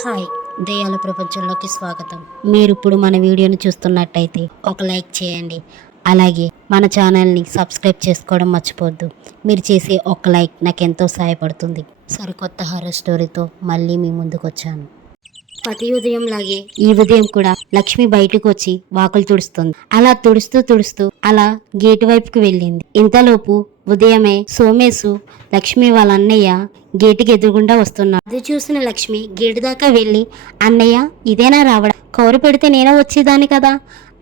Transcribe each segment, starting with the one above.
Hi దయ్యాల ప్రపంచంలోకి స్వాగతం. మీరు ఇప్పుడు మన వీడియోని చూస్తున్నట్టయితే ఒక లైక్ చేయండి. అలాగే మన ఛానల్ని సబ్స్క్రైబ్ చేసుకోవడం మర్చిపోవద్దు. మీరు చేసే ఒక లైక్ నాకు ఎంతో సహాయపడుతుంది. సరికొత్త హారర్ స్టోరీతో మళ్ళీ మీ ముందుకు వచ్చాను ప్రతి ఉదయం లాగే ఈ ఉదయం కూడా లక్ష్మి బయటకు వచ్చి వాకులు తుడుస్తుంది. అలా తుడుస్తూ తుడుస్తూ అలా గేటు వైపుకి వెళ్ళింది. ఇంతలోపు ఉదయమే సోమేశు లక్ష్మి వాళ్ళ అన్నయ్య గేటుకి ఎదురుగుండా వస్తున్నాడు అది చూసిన లక్ష్మి గేటు దాకా వెళ్ళి అన్నయ్య ఇదేనా రావడం? కౌరు పెడితే నేనే వచ్చేదాన్ని కదా?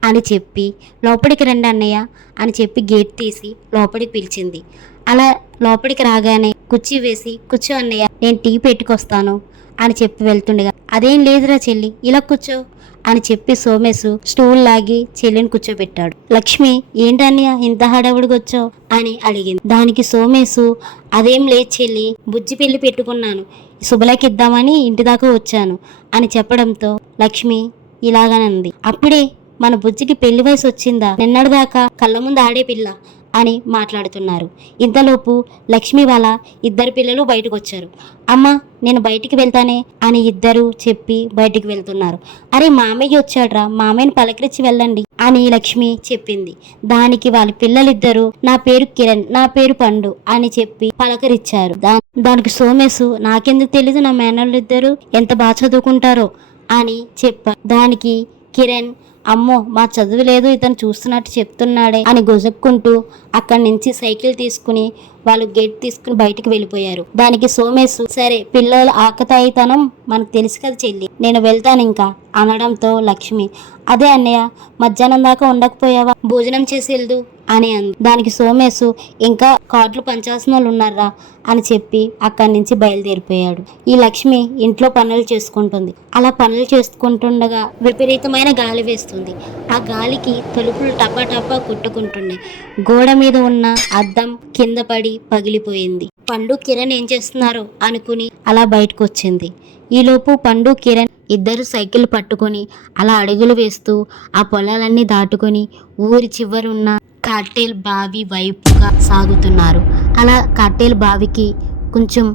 అని చెప్పి లోపలికి రండి అన్నయ్య అని చెప్పి గేట్ తీసి లోపలికి పిలిచింది. అలా లోపలికి రాగానే కుర్చీ వేసి కూర్చో అన్నయ్య నేను టీ పెట్టుకొస్తాను అని చెప్పి వెళ్తుండగా అదేం లేదురా చెల్లి ఇలా కూర్చో అని చెప్పి సోమేశు స్టూల్ లాగి చెల్లిని కూర్చోబెట్టాడు. లక్ష్మి ఏంటన్నయ్య ఇంత హడావుడికి అని అడిగింది. దానికి సోమేశు అదేం లేదు చెల్లి బుజ్జి పెళ్ళి పెట్టుకున్నాను శుభలకి ఇద్దామని ఇంటి దాకా వచ్చాను అని చెప్పడంతో లక్ష్మి ఇలాగనంది. అప్పుడే మన బుజ్జికి పెళ్ళి వయసు వచ్చిందా? నిన్నటిదాకా కళ్ళ ముందు ఆడే పిల్ల అని మాట్లాడుతున్నారు. ఇంతలోపు లక్ష్మి వాళ్ళ ఇద్దరు పిల్లలు బయటకు వచ్చారు అమ్మ నేను బయటికి వెళ్తానే అని ఇద్దరు చెప్పి బయటికి వెళ్తున్నారు. అరే మామయ్య వచ్చాడ్రా మామయ్యని పలకరించి వెళ్ళండి అని లక్ష్మి చెప్పింది. దానికి వాళ్ళ పిల్లలిద్దరూ నా పేరు కిరణ్ నా పేరు పండు అని చెప్పి పలకరించారు దా- దానికి సోమేశు నాకెందుకు తెలీదు నా మేనళ్ళు ఇద్దరు ఎంత బాగా చదువుకుంటారో అని చెప్ప దానికి కిరణ్ అమ్మో మా చదువు లేదు ఇతను చూస్తున్నట్టు చెప్తున్నాడే అని గొజక్కుంటూ అక్కడి నుంచి సైకిల్ తీసుకుని వాళ్ళు గేట్ తీసుకుని బయటికి వెళ్ళిపోయారు. దానికి సోమేశు సరే పిల్లల ఆకతాయితనం మనకు తెలుసు కదా చెల్లి నేను వెళ్తాను ఇంకా అనడంతో లక్ష్మి అదే అన్నయ్య మధ్యాహ్నం దాకా ఉండకపోయావా? భోజనం చేసి వెళ్దు. అని అంది. దానికి సోమేశు ఇంకా కార్డులు పంచాల్సిన వాళ్ళు ఉన్నారా అని చెప్పి అక్కడి నుంచి బయలుదేరిపోయాడు. ఈ లక్ష్మి ఇంట్లో పనులు చేసుకుంటుంది. అలా పనులు చేసుకుంటుండగా విపరీతమైన గాలి వేస్తుంది. ఆ గాలికి తలుపులు టపా టపా కొట్టుకుంటున్నాయి. గోడ మీద ఉన్న అద్దం కింద పడి పగిలిపోయింది. పండు కిరణ్ ఏం చేస్తున్నారు? అనుకుని అలా బయటకు వచ్చింది ఈలోపు పండు కిరణ్ ఇద్దరు సైకిల్ పట్టుకొని అలా అడుగులు వేస్తూ ఆ పొలాలన్నీ దాటుకొని ఊరి చివరున్న కాటేల్ బావి వైపుగా సాగుతున్నారు. అలా కాటేల్ బావికి కొంచెం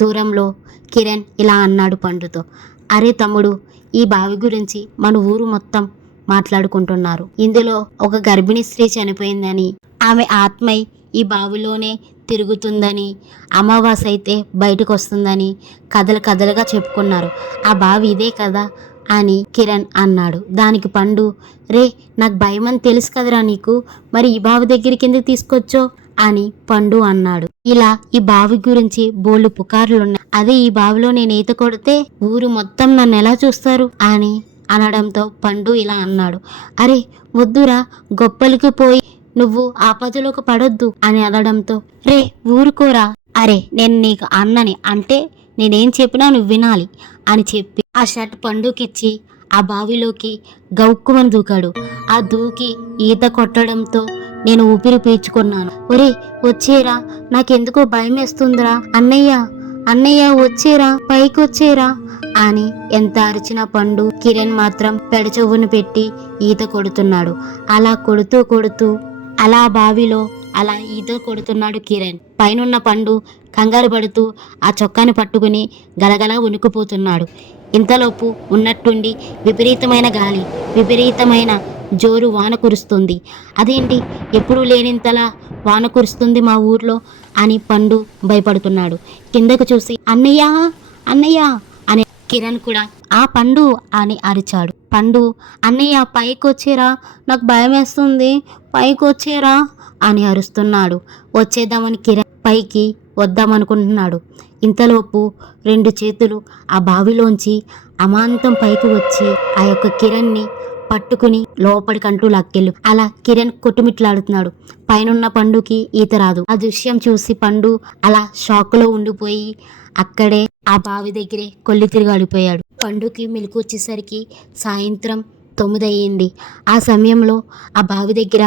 దూరంలో కిరణ్ ఇలా అన్నాడు పండుతో. అరే తమ్ముడు ఈ బావి గురించి మన ఊరు మొత్తం మాట్లాడుకుంటున్నారు. ఇందులో ఒక గర్భిణీ స్త్రీ చనిపోయిందని ఆమె ఆత్మై ఈ బావిలోనే తిరుగుతుందని అమావాస అయితే బయటకు వస్తుందని కథలు కథలుగా చెప్పుకున్నారు. ఆ బావి ఇదే కదా అని కిరణ్ అన్నాడు. దానికి పండు రే నాకు భయం అని తెలుసు కదరా నీకు. మరి ఈ బావి దగ్గరికి ఎందుకు తీసుకొచ్చో అని పండు అన్నాడు. ఇలా ఈ బావి గురించి బోల్డు పుకార్లున్నాయి. అదే ఈ బావిలో నేను ఈత కొడితే ఊరు మొత్తం నన్ను ఎలా చూస్తారు? అని అనడంతో పండు ఇలా అన్నాడు. అరే వద్దురా గొప్పలకి పోయి నువ్వు ఆపదలోకి పడొద్దు అని అనడంతో రే ఊరుకోరా. అరే నేను నీకు అన్నని అంటే నేనేం చెప్పినా నువ్వు వినాలి అని చెప్పి ఆ షర్ట్ పండుకిచ్చి ఆ బావిలోకి గౌక్కుమని దూకాడు. ఆ దూకి ఈత కొట్టడంతో నేను ఊపిరి పీల్చుకున్నాను. ఒరే వచ్చేరా. నాకెందుకో భయం వేస్తుందిరా అన్నయ్య అన్నయ్య వచ్చేరా. పైకి వచ్చేరా అని ఎంత అరిచిన పండు కిరణ్ మాత్రం పెడచెవును పెట్టి ఈత కొడుతున్నాడు. అలా కొడుతూ కొడుతూ అలా బావిలో అలా ఈత కొడుతున్నాడు కిరణ్. పైనున్న పండు కంగారు పడుతూ ఆ చొక్కాని పట్టుకుని గలగల ఉనికిపోతున్నాడు ఇంతలోపు ఉన్నట్టుండి విపరీతమైన గాలి విపరీతమైన జోరు వాన కురుస్తుంది. అదేంటి? ఎప్పుడూ లేనింతలా వాన కురుస్తుంది మా ఊర్లో అని పండు భయపడుతున్నాడు. కిందకు చూసి అన్నయ్య అన్నయ్య అని కిరణ్ కూడా ఆ పండు అని అరిచాడు. పండు అన్నయ్య పైకి వచ్చేరా నాకు భయం వేస్తుంది పైకి వచ్చేరా అని అరుస్తున్నాడు. వచ్చేద్దామని కిరణ్ పైకి వద్దామనుకుంటున్నాడు. ఇంతలోపు రెండు చేతులు ఆ బావిలోంచి అమాంతం పైకి వచ్చి ఆ యొక్క కిరణ్ని పట్టుకుని లోపలికంటూ లాక్కెళ్ళు. అలా కిరణ్ కొట్టుమిట్లాడుతున్నాడు. పైనున్న పండుకి ఈత రాదు. ఆ దృశ్యం చూసి పండు అలా షాక్లో ఉండిపోయి అక్కడే ఆ బావి దగ్గరే కొల్లి తిరిగాడిపోయాడు పండుకి మెలకు వచ్చేసరికి సాయంత్రం తొమ్మిది అయ్యింది ఆ సమయంలో ఆ బావి దగ్గర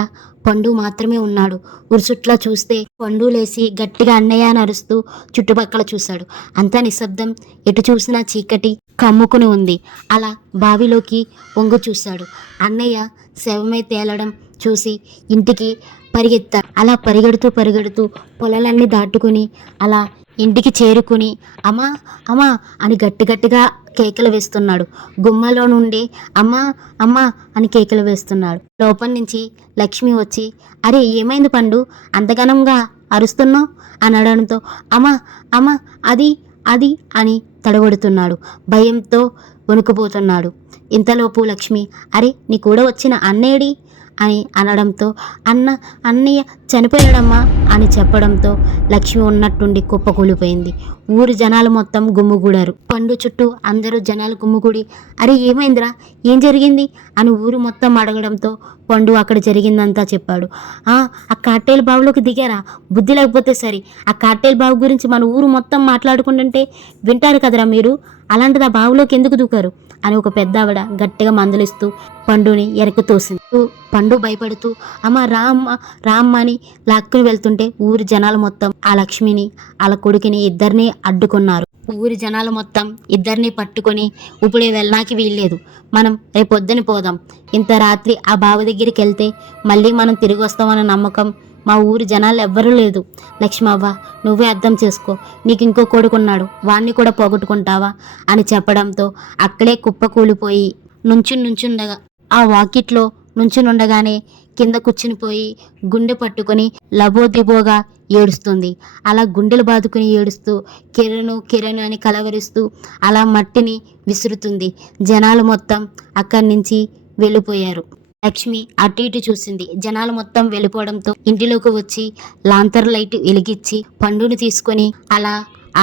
పండు మాత్రమే ఉన్నాడు. ఉరుసుట్లా చూస్తే పండు లేచి గట్టిగా అన్నయ్య నరుస్తూ అరుస్తూ చుట్టుపక్కల చూశాడు. అంతా నిశ్శబ్దం. ఎటు చూసినా చీకటి కమ్ముకుని ఉంది. అలా బావిలోకి వంగు చూశాడు. అన్నయ్య శవమై తేలడం చూసి ఇంటికి పరిగెత్తాడు. అలా పరిగెడుతూ పరిగెడుతూ పొలాలన్నీ దాటుకుని అలా ఇంటికి చేరుకుని అమ్మా అమ్మా అని గట్టి గట్టిగా కేకలు వేస్తున్నాడు. గుమ్మలో నుండి అమ్మా అమ్మా అని కేకలు వేస్తున్నాడు. లోపల నుంచి లక్ష్మి వచ్చి అరే ఏమైంది పండు? అంతగనంగా అరుస్తున్నావు? అని అనడంతో అమ్మా అమ్మా అది అది అని తడబడుతున్నాడు భయంతో వణుకుపోతున్నాడు. ఇంతలోపు లక్ష్మి అరే నీ కూడా వచ్చిన అన్నేడి? అని అనడంతో అన్న అన్నయ్య చనిపోయాడమ్మా అని చెప్పడంతో లక్ష్మి ఉన్నట్టుండి కుప్పకూలిపోయింది ఊరి జనాలు మొత్తం గుమ్ముగూడారు. పండు చుట్టూ అందరూ జనాలు గుమ్ముగూడి అరే ఏమైందిరా? ఏం జరిగింది? అని ఊరు మొత్తం అడగడంతో పండు అక్కడ జరిగిందంతా చెప్పాడు. "ఆ, ఆ కాటేలు బావులోకి దిగారా? బుద్ధి లేకపోతే సరే ఆ కాటేలు బావు గురించి మన ఊరు మొత్తం మాట్లాడుకుంటుంటే వింటారు కదరా మీరు? అలాంటిది ఆ బావులోకి ఎందుకు దూకారు? అని ఒక పెద్ద ఆవిడ గట్టిగా మందలిస్తూ పండుని ఎరకు తోసింది. పండు భయపడుతూ అమ్మ రామ్మ రామ్మ అని లాక్కుని వెళ్తుంటే ఊరి జనాలు మొత్తం ఆ లక్ష్మిని వాళ్ళ కొడుకుని ఇద్దరిని అడ్డుకున్నారు. ఊరి జనాలు మొత్తం ఇద్దరిని పట్టుకొని ఇప్పుడే వెళ్ళడానికి వీల్లేదు. మనం రేపొద్దున పోదాం. ఇంత రాత్రి ఆ బావ దగ్గరికి వెళ్తే మళ్ళీ మనం తిరిగి వస్తామన్న నమ్మకం మా ఊరి జనాలు ఎవ్వరూ లేదు. లక్ష్మవ్వ నువ్వే అర్థం చేసుకో. నీకు ఇంకో కొడుకున్నాడు. వాణ్ణి కూడా పోగొట్టుకుంటావా? అని చెప్పడంతో అక్కడే కుప్ప కూలిపోయి నుంచుని నుంచుండగా ఆ వాకిట్లో నుంచునుండగానే కింద కూర్చునిపోయి గుండె పట్టుకొని లబోదిబోగా ఏడుస్తుంది. అలా గుండెలు బాదుకుని ఏడుస్తూ కిరణు కిరణు అని కలవరిస్తూ అలా మట్టిని విసురుతుంది. జనాలు మొత్తం అక్కడి నుంచి వెళ్ళిపోయారు. లక్ష్మి అటు ఇటు చూసింది. జనాలు మొత్తం వెళ్ళిపోవడంతో ఇంటిలోకి వచ్చి లాంతర్ లైట్ వెలిగించి పండుని తీసుకొని అలా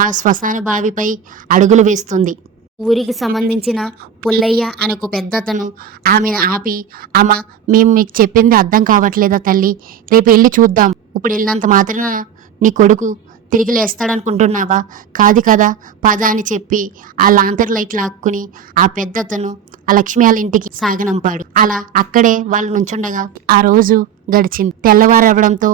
ఆ శ్మశాన బావిపై అడుగులు వేస్తుంది. ఊరికి సంబంధించిన పుల్లయ్య అనే ఒక పెద్దతను ఆమెను ఆపి అమ్మ మేము మీకు చెప్పింది అర్థం కావట్లేదా తల్లి? రేపు వెళ్ళి చూద్దాం. ఇప్పుడు వెళ్ళినంత మాత్రాన నీ కొడుకు తిరిగి లేస్తాడనుకుంటున్నావా? కాదు కదా పద అని చెప్పి ఆ లాంతర్ లైట్ లాక్కుని ఆ పెద్దతను ఆ లక్ష్మి వాళ్ళ ఇంటికి సాగనంపాడు. అలా అక్కడే వాళ్ళు నుంచుండగా ఆ రోజు గడిచింది. తెల్లవారవడంతో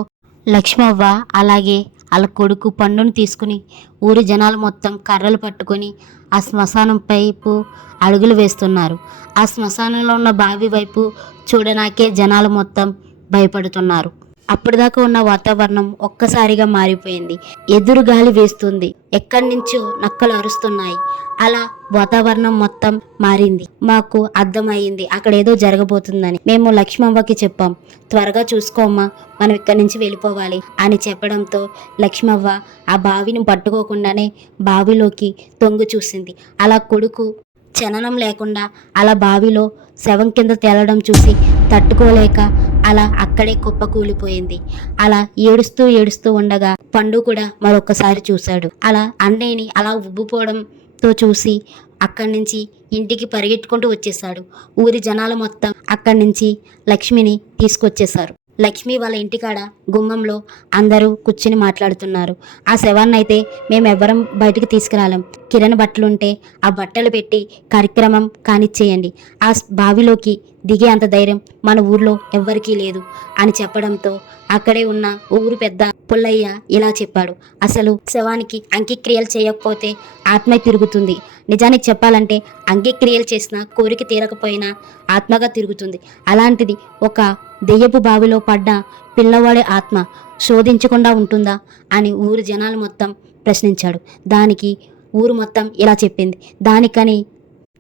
లక్ష్మవ్వ అలాగే వాళ్ళ కొడుకు పండును తీసుకుని ఊరి జనాలు మొత్తం కర్రలు పట్టుకొని ఆ శ్మశానం వైపు అడుగులు వేస్తున్నారు. ఆ శ్మశానంలో ఉన్న బావి వైపు చూడనాకే జనాలు మొత్తం భయపడుతున్నారు. అప్పటిదాకా ఉన్న వాతావరణం ఒక్కసారిగా మారిపోయింది. ఎదురు గాలి వేస్తుంది. ఎక్కడి నుంచో నక్కలు అరుస్తున్నాయి. అలా వాతావరణం మొత్తం మారింది. మాకు అర్థమయ్యింది అక్కడ ఏదో జరగబోతుందని. మేము లక్ష్మవ్వకి చెప్పాం. త్వరగా చూసుకోమ్మా మనం ఇక్కడి నుంచి వెళ్ళిపోవాలి అని చెప్పడంతో లక్ష్మవ్వ ఆ బావిని పట్టుకోకుండానే బావిలోకి తొంగు చూసింది. అలా కొడుకు చలనం లేకుండా అలా బావిలో శవం కింద తేలడం చూసి తట్టుకోలేక అలా అక్కడే కుప్ప కూలిపోయింది అలా ఏడుస్తూ ఏడుస్తూ ఉండగా పండు కూడా మరొకసారి చూశాడు. అలా అన్నయ్యని అలా ఉబ్బిపోవడంతో చూసి అక్కడి నుంచి ఇంటికి పరిగెట్టుకుంటూ వచ్చేసాడు ఊరి జనాలు మొత్తం అక్కడి నుంచి లక్ష్మిని తీసుకొచ్చేశారు. లక్ష్మి వాళ్ళ ఇంటికాడ గుమ్మంలో అందరూ కూర్చుని మాట్లాడుతున్నారు. ఆ శవాన్ని అయితే మేము ఎవ్వరం బయటికి తీసుకురాలేం. కిరణ్ బట్టలు ఉంటే ఆ బట్టలు పెట్టి కార్యక్రమం కానిచ్చేయండి. ఆ బావిలోకి దిగే అంత ధైర్యం మన ఊర్లో ఎవ్వరికీ లేదు అని చెప్పడంతో అక్కడే ఉన్న ఊరు పెద్ద పుల్లయ్య ఇలా చెప్పాడు. అసలు శవానికి అంత్యక్రియలు చేయకపోతే ఆత్మ తిరుగుతుంది. నిజానికి చెప్పాలంటే అంత్యక్రియలు చేసిన కోరిక తీరకపోయినా ఆత్మగా తిరుగుతుంది. అలాంటిది ఒక దెయ్యపు బావిలో పడ్డ పిల్లవాడి ఆత్మ శోధించకుండా ఉంటుందా అని ఊరు జనాలు మొత్తం ప్రశ్నించాడు. దానికి ఊరు మొత్తం ఇలా చెప్పింది. దానికని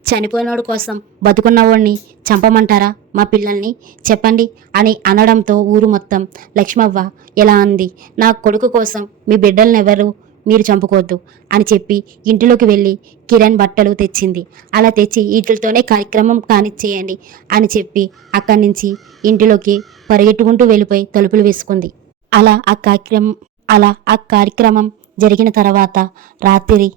చనిపోయినోడు కోసం బతుకున్నవాడిని చంపమంటారా? మా పిల్లల్ని చెప్పండి అని అనడంతో ఊరు మొత్తం లక్ష్మవ్వ ఇలా అంది. నా కొడుకు కోసం మీ బిడ్డల్ని ఎవరు మీరు చంపుకోవద్దు అని చెప్పి ఇంటిలోకి వెళ్ళి కిరణ్ బట్టలు తెచ్చింది. అలా తెచ్చి వీటితోనే కార్యక్రమం కానిచ్చేయండి అని చెప్పి అక్కడి నుంచి ఇంటిలోకి పరిగెట్టుకుంటూ వెళ్ళిపోయి తలుపులు వేసుకుంది. అలా ఆ కార్యక్రమం అలా ఆ కార్యక్రమం జరిగిన తర్వాత రాత్రి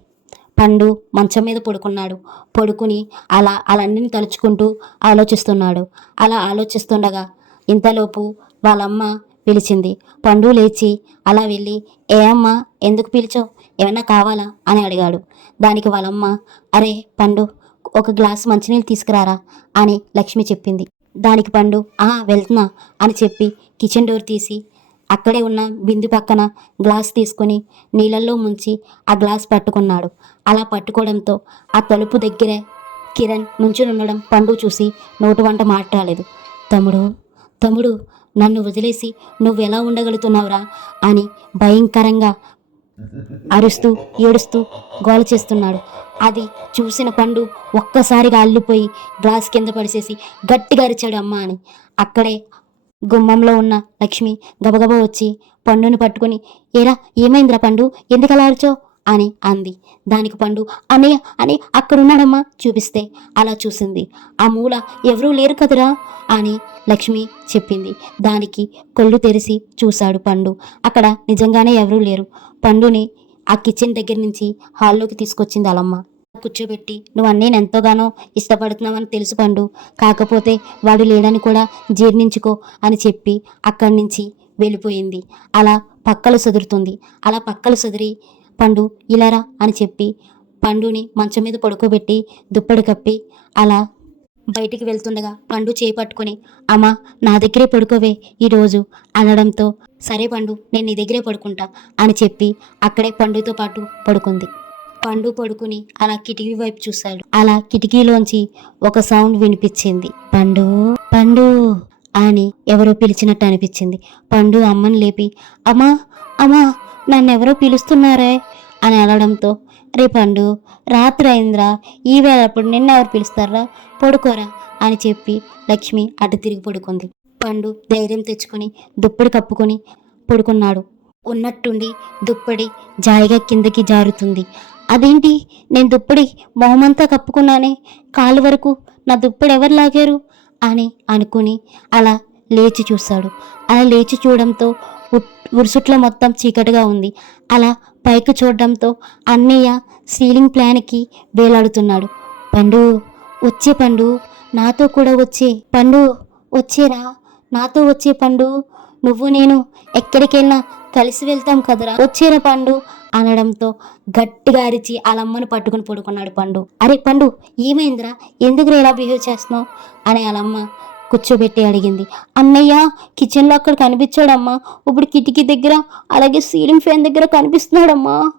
పండు మంచం మీద పడుకున్నాడు. పడుకుని అలా అలాన్ని తలుచుకుంటూ ఆలోచిస్తున్నాడు. అలా ఆలోచిస్తుండగా ఇంతలోపు వాళ్ళమ్మ పిలిచింది. పండు లేచి అలా వెళ్ళి ఏ అమ్మా ఎందుకు పిలిచావు? ఏమైనా కావాలా? అని అడిగాడు. దానికి వాళ్ళమ్మ అరే పండు ఒక గ్లాస్ మంచినీళ్ళు తీసుకురారా? అని లక్ష్మి చెప్పింది. దానికి పండు ఆ వెళ్తున్నా అని చెప్పి కిచెన్ డోర్ తీసి అక్కడే ఉన్న బిందు పక్కన గ్లాస్ తీసుకొని నీళ్ళల్లో ముంచి ఆ గ్లాస్ పట్టుకున్నాడు. అలా పట్టుకోవడంతో ఆ తలుపు దగ్గరే కిరణ్ నుంచుని ఉండడం పండు చూసి నోటు వంట మాట్లాడలేదు తమ్ముడు తమ్ముడు నన్ను వదిలేసి నువ్వెలా ఉండగలుగుతున్నావురా అని భయంకరంగా అరుస్తూ ఏడుస్తూ గోల చేస్తున్నాడు. అది చూసిన పండు ఒక్కసారిగా అల్లిపోయి గ్లాస్ కింద పడిసేసి గట్టిగా అరిచాడు అమ్మ అని. అక్కడే గుమ్మంలో ఉన్న లక్ష్మి గబగబా వచ్చి పండుని పట్టుకుని ఏరా ఏమైందిరా పండు? ఎందుకు అలా అరిచావు? అని అంది. దానికి పండు అనే అని అక్కడున్నాడమ్మా చూపిస్తే అలా చూసింది. ఆ మూల ఎవరూ లేరు కదరా? అని లక్ష్మి చెప్పింది. దానికి కళ్ళు తెరిచి చూశాడు పండు. అక్కడ నిజంగానే ఎవరూ లేరు. పండుని ఆ కిచెన్ దగ్గర నుంచి హాల్లోకి తీసుకొచ్చింది అలమ్మ కూర్చోబెట్టి నువ్వు అన్నీ ఎంతోగానో ఇష్టపడుతున్నావని తెలుసు పండు. కాకపోతే వాడు లేడని కూడా జీర్ణించుకో అని చెప్పి అక్కడి నుంచి వెళ్ళిపోయింది. అలా పక్కలు సదురుతుంది. అలా పక్కలు సదిరి పండు ఇలారా అని చెప్పి పండుని మంచం మీద పడుకోబెట్టి దుప్పటి కప్పి అలా బయటికి వెళ్తుండగా పండు చేపట్టుకుని అమ్మా నా దగ్గరే పడుకోవే ఈరోజు అనడంతో సరే పండు నేను నీ దగ్గరే పడుకుంటా అని చెప్పి అక్కడే పండుతో పాటు పడుకుంది. పండు పడుకుని అలా కిటికీ వైపు చూశాడు. అలా కిటికీలోంచి ఒక సౌండ్ వినిపించింది. పండు పండు అని ఎవరో పిలిచినట్టు అనిపించింది. పండు అమ్మని లేపి అమ్మా అమ్మా నన్నెవరో పిలుస్తున్నారే? అని అనడంతో రే పండు రాత్రి అయిందిరా ఈవేళప్పుడు నిన్నెవరు పిలుస్తారా? పడుకోరా అని చెప్పి లక్ష్మి అటు తిరిగి పడుకుంది. పండు ధైర్యం తెచ్చుకొని దుప్పడి కప్పుకొని పడుకున్నాడు. ఉన్నట్టుండి దుప్పడి జాయిగా కిందకి జారుతుంది. అదేంటి? నేను దుప్పడి మొహమంతా కప్పుకున్నానే కాలు వరకు నా దుప్పడి ఎవరు లాగారు? అని అనుకుని అలా లేచి చూశాడు అలా లేచి చూడడంతో గురుసుట్లో మొత్తం చీకటిగా ఉంది. అలా పైకి చూడడంతో అన్నయ్య సీలింగ్ ప్లాన్కి వేలాడుతున్నాడు. పండు వచ్చే పండు నాతో కూడా వచ్చే పండు వచ్చేరా నాతో వచ్చే పండు నువ్వు నేను ఎక్కడికెళ్ళినా కలిసి వెళ్తాం కదరా వచ్చేరా పండు అనడంతో గట్టిగా అరిచి అలమ్మను పట్టుకుని పడుకున్నాడు పండు. అరే పండు ఏమైందిరా? ఎందుకు ఇలా బిహేవ్ చేస్తున్నావు? అని వాళ్ళమ్మ కూర్చోబెట్టి అడిగింది. అన్నయ్య కిచెన్లో అక్కడ కనిపించాడమ్మా. ఇప్పుడు కిటికీ దగ్గర అలాగే సీలింగ్ ఫ్యాన్ దగ్గర కనిపిస్తున్నాడమ్మా.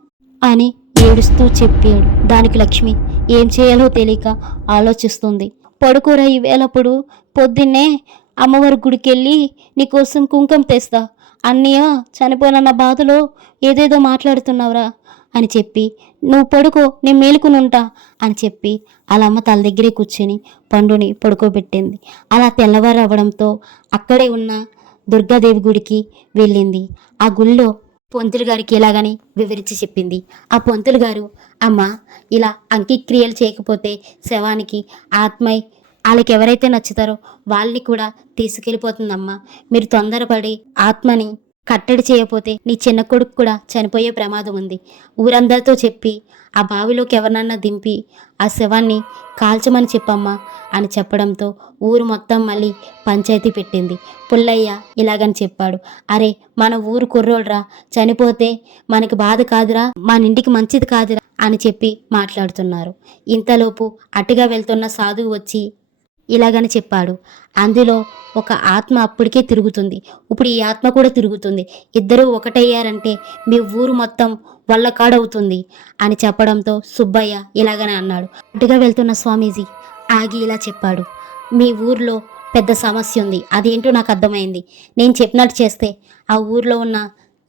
అని ఏడుస్తూ చెప్పాడు దానికి లక్ష్మి. ఏం చేయాలో తెలియక ఆలోచిస్తుంది. పడుకోరా ఈవేళప్పుడు. పొద్దున్నే అమ్మవారి గుడికి వెళ్ళి నీకోసం కుంకం తెస్తా. అన్నయ్య చనిపోయిన బాధలో ఏదేదో మాట్లాడుతున్నావురా. అని చెప్పి నువ్వు పడుకో నేను మేలుకుని ఉంటా అని చెప్పి అలా అమ్మ తల దగ్గరే కూర్చొని పండుని పడుకోబెట్టింది. అలా తెల్లవారు అవ్వడంతో అక్కడే ఉన్న దుర్గాదేవి గుడికి వెళ్ళింది. ఆ గుళ్ళో పొంతులు గారికి ఇలాగని వివరించి చెప్పింది. ఆ పొంతులు గారు అమ్మ ఇలా అంత్యక్రియలు చేయకపోతే శవానికి ఆత్మై వాళ్ళకి ఎవరైతే నచ్చుతారో వాళ్ళని కూడా తీసుకెళ్ళిపోతుందమ్మా. మీరు తొందరపడి ఆత్మని కట్టడి చేయకపోతే నీ చిన్న కొడుకు కూడా చనిపోయే ప్రమాదం ఉంది. ఊరందరితో చెప్పి ఆ బావిలోకి ఎవరినన్నా దింపి ఆ శవాన్ని కాల్చమని చెప్పమ్మా అని చెప్పడంతో ఊరు మొత్తం మళ్ళీ పంచాయతీ పెట్టింది. పుల్లయ్య ఇలాగని చెప్పాడు. అరే మన ఊరు కుర్రోడ్రా చనిపోతే మనకి బాధ కాదురా మన ఇంటికి మంచిది కాదురా అని చెప్పి మాట్లాడుతున్నారు. ఇంతలోపు అటుగా వెళ్తున్న సాధువు వచ్చి ఇలాగని చెప్పాడు. అందులో ఒక ఆత్మ అప్పటికే తిరుగుతుంది. ఇప్పుడు ఈ ఆత్మ కూడా తిరుగుతుంది. ఇద్దరూ ఒకటయ్యారంటే మీ ఊరు మొత్తం వల్లకాడవుతుంది అని చెప్పడంతో సుబ్బయ్య ఇలాగనే అన్నాడు. అటుగా వెళ్తున్న స్వామీజీ ఆగి ఇలా చెప్పాడు. మీ ఊర్లో పెద్ద సమస్య ఉంది. అదేంటో నాకు అర్థమైంది. నేను చెప్పినట్టు చేస్తే ఆ ఊర్లో ఉన్న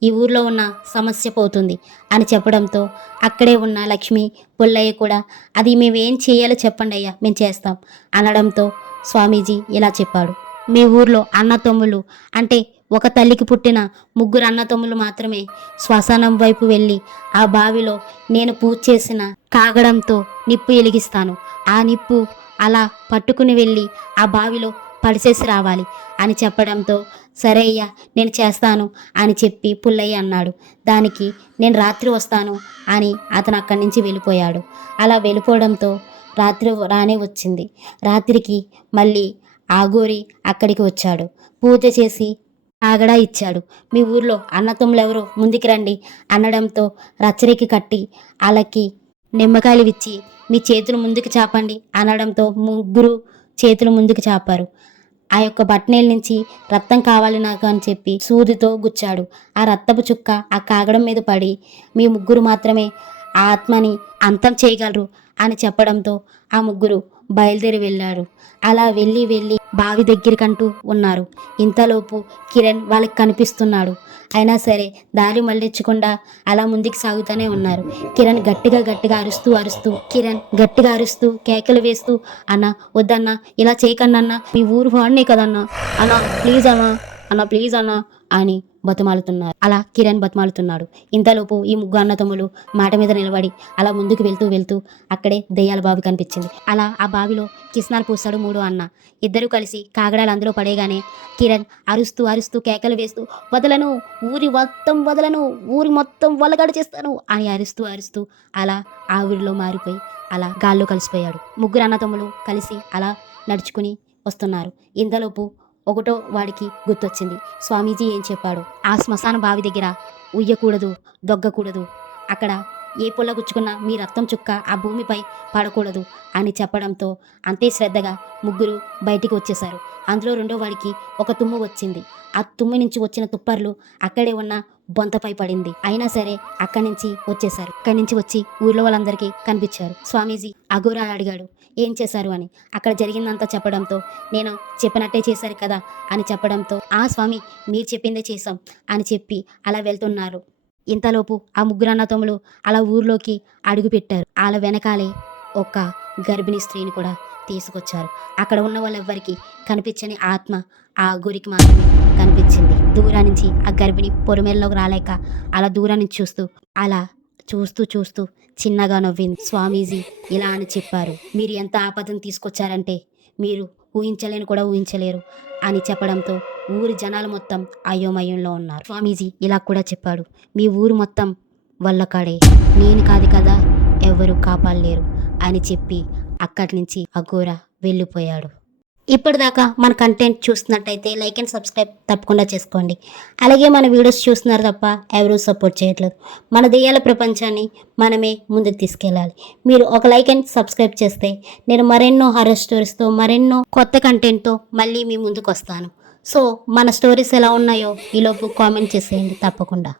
ఈ ఊర్లో ఉన్న సమస్య పోతుంది అని చెప్పడంతో అక్కడే ఉన్న లక్ష్మి పుల్లయ్య కూడా అది మేము ఏం చేయాలో చెప్పండి అయ్యా మేము చేస్తాం అనడంతో స్వామీజీ ఇలా చెప్పాడు. మీ ఊర్లో అన్నతమ్ములు అంటే ఒక తల్లికి పుట్టిన ముగ్గురు అన్నతమ్ములు మాత్రమే శ్మశానం వైపు వెళ్ళి ఆ బావిలో నేను పూజ చేసిన కాగడంతో నిప్పు వెలిగిస్తాను. ఆ నిప్పు అలా పట్టుకుని వెళ్ళి ఆ బావిలో పడిసేసి రావాలి అని చెప్పడంతో సరే అయ్యా నేను చేస్తాను అని చెప్పి పుల్లయ్య అన్నాడు. దానికి నేను రాత్రి వస్తాను అని అతను అక్కడి నుంచి వెళ్ళిపోయాడు. అలా వెళ్ళిపోవడంతో రాత్రి రానే వచ్చింది. రాత్రికి మళ్ళీ ఆగోరి అక్కడికి వచ్చాడు. పూజ చేసి ఆగడా ఇచ్చాడు. మీ ఊర్లో అన్నతమ్ములు ఎవరు ముందుకు రండి అనడంతో రచ్చరికి కట్టి వాళ్ళకి నిమ్మకాయలు ఇచ్చి మీ చేతులు ముందుకు చాపండి అనడంతో ముగ్గురు చేతులు ముందుకు చాపారు. ఆ యొక్క బట్టనేల నుంచి రక్తం కావాలి నాకు అని చెప్పి సూదితో గుచ్చాడు. ఆ రక్తపు చుక్క ఆ కాగడం మీద పడి మీ ముగ్గురు మాత్రమే ఆ ఆత్మని అంతం చేయగలరు అని చెప్పడంతో ఆ ముగ్గురు బయలుదేరి వెళ్ళారు అలా వెళ్ళి వెళ్ళి బావి దగ్గరికంటూ ఉన్నారు. ఇంతలోపు కిరణ్ వాళ్ళకి కనిపిస్తున్నాడు. అయినా సరే దారి మళ్ళించకుండా అలా ముందుకు సాగుతూనే ఉన్నారు. కిరణ్ గట్టిగా గట్టిగా అరుస్తూ అరుస్తూ కిరణ్ గట్టిగా అరుస్తూ కేకలు వేస్తూ అన్న వద్దన్నా ఇలా చేయకండి అన్న మీ ఊరు వాడినే కదన్నా. అన్న ప్లీజ్ అన్నా అన్న ప్లీజ్ అన్న అని బతిమాలుతున్నారు. అలా కిరణ్ బతిమాలుతున్నాడు. ఇంతలోపు ఈ ముగ్గు అన్నతమ్ములు మాట మీద నిలబడి అలా ముందుకు వెళ్తూ వెళ్తూ అక్కడే దెయ్యాల బావి కనిపించింది. అలా ఆ బావిలో కిస్నాలు పూస్తాడు మూడు అన్న. ఇద్దరు కలిసి కాగడాలు అందులో పడేగానే కిరణ్ అరుస్తూ అరుస్తూ కేకలు వేస్తూ వదలను ఊరి మొత్తం వదలను ఊరి మొత్తం వలగడ చేస్తాను అని అరుస్తూ అరుస్తూ అలా ఆ ఊరిలో మారిపోయి అలా గాల్లో కలిసిపోయాడు. ముగ్గురు అన్నతమ్ములు కలిసి అలా నడుచుకుని వస్తున్నారు. ఇంతలోపు ఒకటో వాడికి గుర్తొచ్చింది. స్వామీజీ ఏం చెప్పాడు? ఆ శ్మశాన బావి దగ్గర ఉయ్యకూడదు దొగ్గకూడదు. అక్కడ ఏ పుల్ల గుచ్చుకున్నా మీ రక్తం చుక్క ఆ భూమిపై పడకూడదు అని చెప్పడంతో అంతే శ్రద్ధగా ముగ్గురు బయటికి వచ్చేశారు. అందులో రెండో వాడికి ఒక తుమ్ము వచ్చింది. ఆ తుమ్ము నుంచి వచ్చిన తుప్పర్లు అక్కడే ఉన్న బొంతపై పడింది. అయినా సరే అక్కడి నుంచి వచ్చేశారు. అక్కడి నుంచి వచ్చి ఊర్లో వాళ్ళందరికీ కనిపించారు. స్వామీజీ అఘోరా అడిగాడు. ఏం చేశారు? అని. అక్కడ జరిగిందంతా చెప్పడంతో నేను చెప్పినట్టే చేశారు కదా అని చెప్పడంతో ఆ స్వామి మీరు చెప్పిందే చేశాం అని చెప్పి అలా వెళ్తున్నారు. ఇంతలోపు ఆ ముగ్గురు అన్నతమ్ములు అలా ఊర్లోకి అడుగుపెట్టారు. వాళ్ళ వెనకాలే ఒక గర్భిణీ స్త్రీని కూడా తీసుకొచ్చారు. అక్కడ ఉన్న వాళ్ళెవ్వరికి కనిపించని ఆత్మ ఆ గురికి మాత్రమే కనిపించింది. దూరం నుంచి ఆ గర్భిణి పొరుమేల్లోకి రాలేక అలా దూరం నుంచి చూస్తూ అలా చూస్తూ చూస్తూ చిన్నగా నవ్వింది. స్వామీజీ ఇలా అని చెప్పారు. మీరు ఎంత ఆపదను తీసుకొచ్చారంటే మీరు ఊహించలేని కూడా ఊహించలేరు అని చెప్పడంతో ఊరి జనాలు మొత్తం అయోమయంలో ఉన్నారు. స్వామీజీ ఇలా కూడా చెప్పాడు. మీ ఊరు మొత్తం వల్లకాడే. నేను కాదు కదా ఎవరు కాపాడలేరు అని చెప్పి అక్కడి నుంచి అఘోర వెళ్ళిపోయాడు. ఇప్పటిదాకా మన కంటెంట్ చూస్తున్నట్టయితే లైక్ అండ్ సబ్స్క్రైబ్ తప్పకుండా చేసుకోండి. అలాగే మన వీడియోస్ చూస్తున్నారు తప్ప ఎవరూ సపోర్ట్ చేయట్లేదు. మన దెయ్యాల ప్రపంచాన్ని మనమే ముందుకు తీసుకెళ్ళాలి. మీరు ఒక లైక్ అండ్ సబ్స్క్రైబ్ చేస్తే నేను మరెన్నో హర్రర్ స్టోరీస్తో మరెన్నో కొత్త కంటెంట్తో మళ్ళీ మీ ముందుకు వస్తాను. సో మన స్టోరీస్ ఎలా ఉన్నాయో ఈలోపు కామెంట్ చేసేయండి తప్పకుండా.